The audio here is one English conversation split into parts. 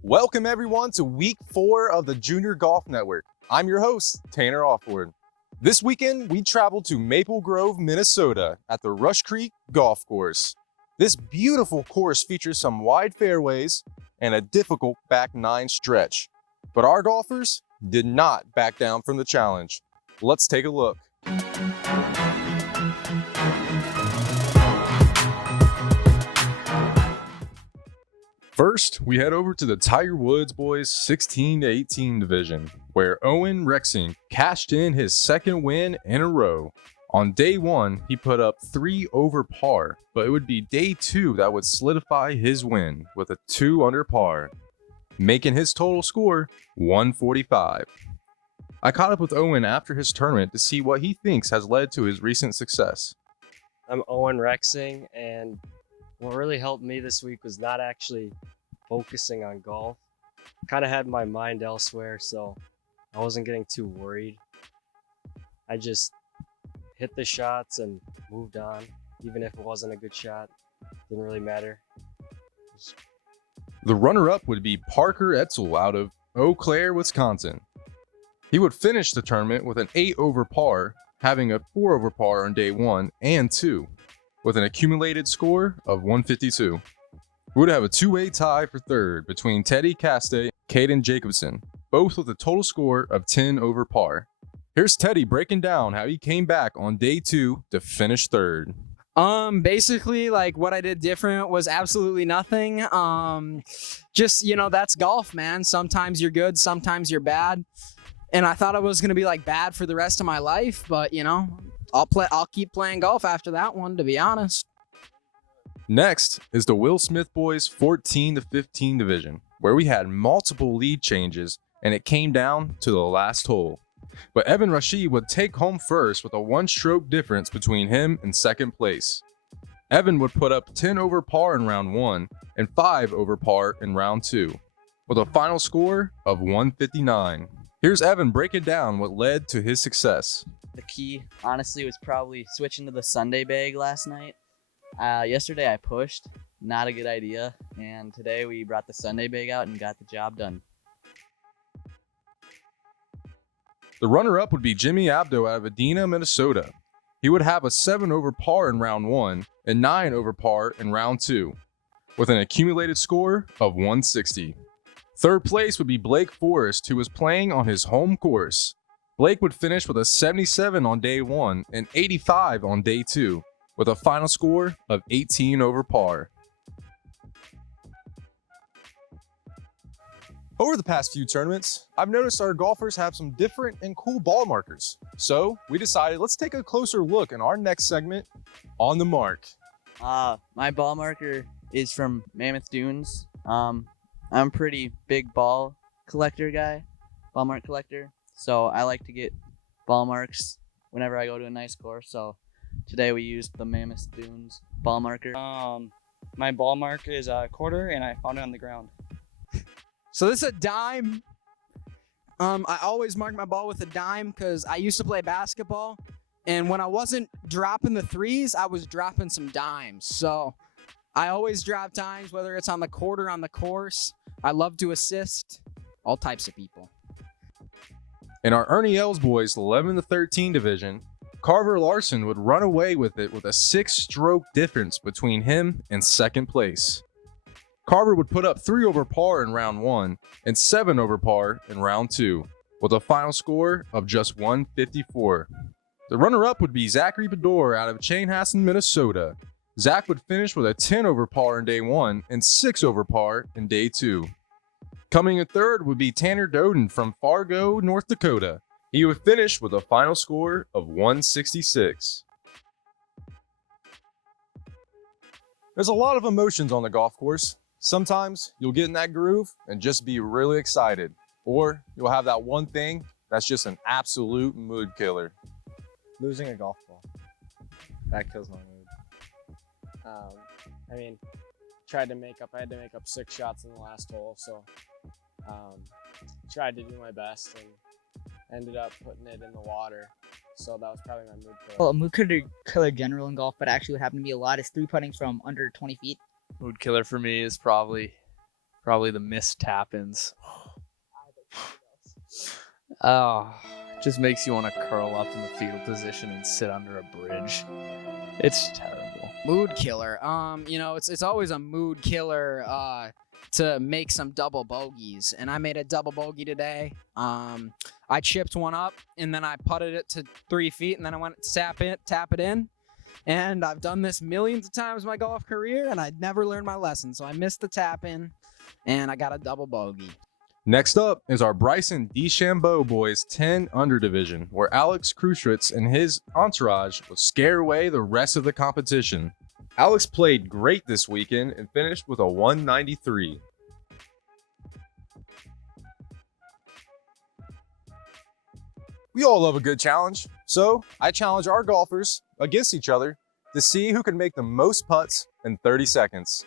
Welcome everyone to week 4 of the Junior Golf Network. I'm your host, Tanner Offord. This weekend, we traveled to Maple Grove, Minnesota at the Rush Creek Golf Course. This beautiful course features some wide fairways and a difficult back 9 stretch. But our golfers did not back down from the challenge. Let's take a look. First, we head over to the Tiger Woods boys 16-18 division, where Owen Rexing cashed in his second win in a row. On day 1, he put up 3 over par, but it would be day 2 that would solidify his win with a 2 under par, making his total score 145. I caught up with Owen after his tournament to see what he thinks has led to his recent success. I'm Owen Rexing, and what really helped me this week was not actually focusing on golf. Kind of had my mind elsewhere, so I wasn't getting too worried. I just hit the shots and moved on, even if it wasn't a good shot. Didn't really matter. The runner-up would be Parker Etzel out of Eau Claire, Wisconsin. He would finish the tournament with an 8 over par, having a 4 over par on day 1 and 2. With an accumulated score of 152. We would have a two-way tie for third between Teddy Caste and Caden Jacobson, both with a total score of 10 over par. Here's Teddy breaking down how he came back on day 2 to finish third. Basically, like, what I did different was absolutely nothing. Just, that's golf, man. Sometimes you're good, sometimes you're bad. And I thought I was going to be like bad for the rest of my life, but I'll keep playing golf after that one, to be honest. Next is the Will Smith boys 14-15 division, where we had multiple lead changes and it came down to the last hole. But Evan Rashid would take home first with a 1-stroke difference between him and second place. Evan would put up 10 over par in round 1 and 5 over par in round 2, with a final score of 159. Here's Evan breaking down what led to his success. The key, honestly, was probably switching to the Sunday bag last night. Yesterday I pushed, not a good idea, and today we brought the Sunday bag out and got the job done. The runner-up would be Jimmy Abdo out of Edina, Minnesota. He would have a 7 over par in round 1 and 9 over par in round 2, with an accumulated score of 160. Third place would be Blake Forrest, who was playing on his home course. Blake would finish with a 77 on day 1 and 85 on day 2, with a final score of 18 over par. Over the past few tournaments, I've noticed our golfers have some different and cool ball markers. So we decided let's take a closer look in our next segment, On the Mark. My ball marker is from Mammoth Dunes. I'm a pretty big ball mark collector. So I like to get ball marks whenever I go to a nice course. So today we used the Mammoth Dunes ball marker. My ball mark is a quarter, and I found it on the ground. So this is a dime. I always mark my ball with a dime because I used to play basketball. And when I wasn't dropping the threes, I was dropping some dimes. So I always drop dimes, whether it's on the court or on the course. I love to assist all types of people. In our Ernie Els boys 11-13 division, Carver Larson would run away with it with a 6-stroke difference between him and second place. Carver would put up 3 over par in round 1 and 7 over par in round 2, with a final score of just 154. The runner-up would be Zachary Bedore out of Chanhassen, Minnesota. Zach would finish with a 10 over par in day 1 and 6 over par in day 2. Coming in third would be Tanner Doden from Fargo, North Dakota. He would finish with a final score of 166. There's a lot of emotions on the golf course. Sometimes you'll get in that groove and just be really excited, or you'll have that one thing that's just an absolute mood killer. Losing a golf ball. That kills my mood. I mean, tried to make up. I had to make up 6 shots in the last hole, so tried to do my best and ended up putting it in the water. So that was probably my mood killer. Well, a mood killer general in golf, but actually what happened to me a lot is 3-putting from under 20 feet. Mood killer for me is probably the missed tap-ins. Oh, just makes you want to curl up in the fetal position and sit under a bridge. It's terrible. Mood killer. It's always a mood killer to make some double bogeys, and I made a double bogey today. I chipped one up, and then I putted it to 3 feet, and then I went to tap it in. And I've done this millions of times in my golf career, and I'd never learned my lesson. So I missed the tap in, and I got a double bogey. Next up is our Bryson Dchambeau boys 10 under division, where Alex Kruschwitz and his entourage would scare away the rest of the competition. Alex played great this weekend and finished with a 193. We all love a good challenge, so I challenge our golfers against each other to see who can make the most putts in 30 seconds.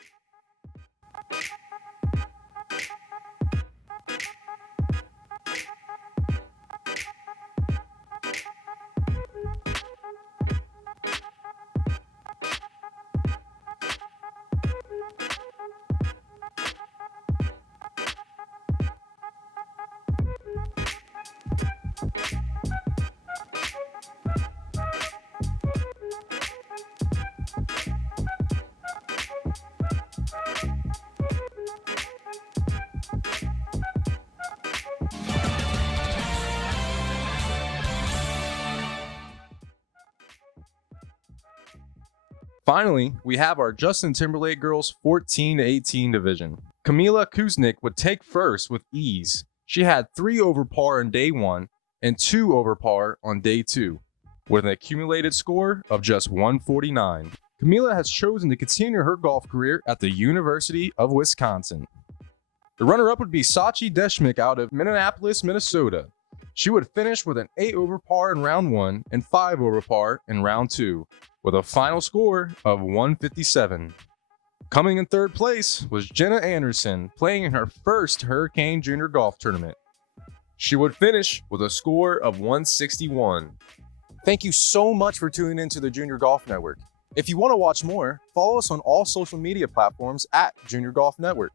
Finally, we have our Justin Timberlake girls 14 to 18 division. Kamila Kuznick would take first with ease. She had 3 over par on day 1 and 2 over par on day 2, with an accumulated score of just 149. Kamila has chosen to continue her golf career at the University of Wisconsin. The runner-up would be Sachi Deshmik out of Minneapolis, Minnesota. She would finish with an 8 over par in round 1 and 5 over par in round 2, with a final score of 157. Coming in third place was Jenna Anderson, playing in her first Hurricane Junior Golf Tournament. She would finish with a score of 161. Thank you so much for tuning into the Junior Golf Network. If you want to watch more, follow us on all social media platforms at Junior Golf Network.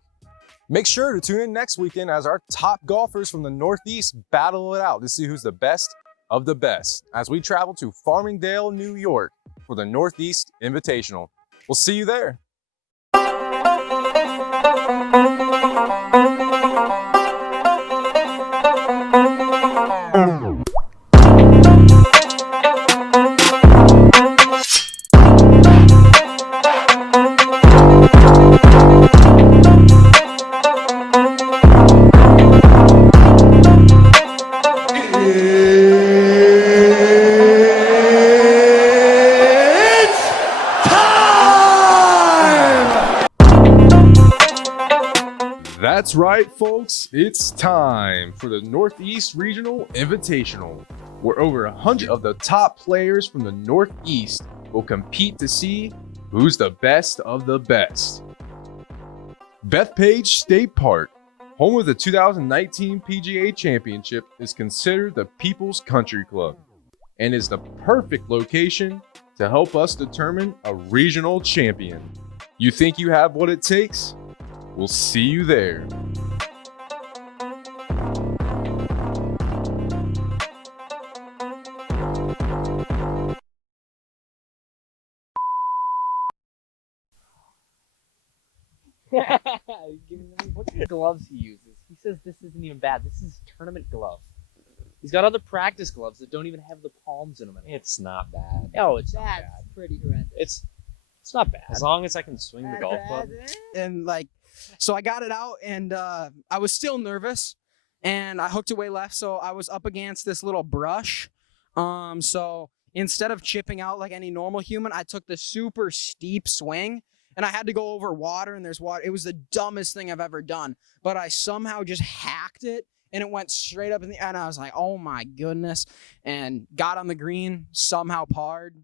Make sure to tune in next weekend as our top golfers from the Northeast battle it out to see who's the best of the best as we travel to Farmingdale, New York for the Northeast Invitational. We'll see you there. That's right, folks. It's time for the Northeast Regional Invitational, where over 100 of the top players from the Northeast will compete to see who's the best of the best. Bethpage State Park, home of the 2019 PGA Championship, is considered the People's Country Club and is the perfect location to help us determine a regional champion. You think you have what it takes? We'll see you there. Look at the gloves he uses. He says this isn't even bad. This is tournament glove. He's got other practice gloves that don't even have the palms in them anymore. It's not bad. Oh, it's not That's bad. pretty horrendous. It's not bad. As long as I can swing the golf club. And so I got it out, and I was still nervous, and I hooked away left, so I was up against this little brush. So instead of chipping out like any normal human, I took the super steep swing, and I had to go over water, and there's water. It was the dumbest thing I've ever done, but I somehow just hacked it, and it went straight up in the, and I was like, oh my goodness, and got on the green, somehow parred,